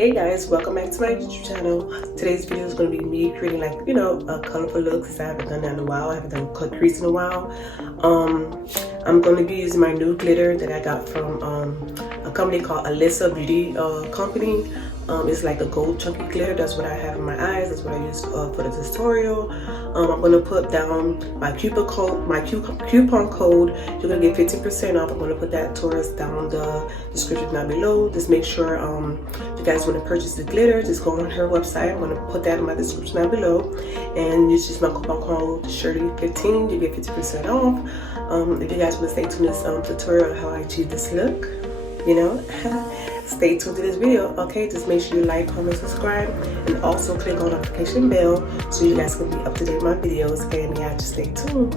Hey guys, welcome back to my YouTube channel. Today's video is going to be me creating like, a colorful look since I haven't done that in a while. I haven't done cut crease in a while. I'm going to be using my new glitter that I got from a company called Alyssa Beauty Company. It's like a gold chunky glitter. That's what I have in my eyes. That's what I used for the tutorial. I'm going to put down my coupon code. You're going to get 15% off. I'm going to put that towards down the description down below. Just make sure if you guys want to purchase the glitter, just go on her website. I'm going to put that in my description down below. And use my coupon code Shirley15. You get 50% off. If you guys want to stay tuned to this tutorial on how I achieve this look, stay tuned to this video. Okay, just make sure you like, comment, subscribe, and also click on the notification bell so you guys can be up to date with my videos. And yeah, just stay tuned.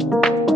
you.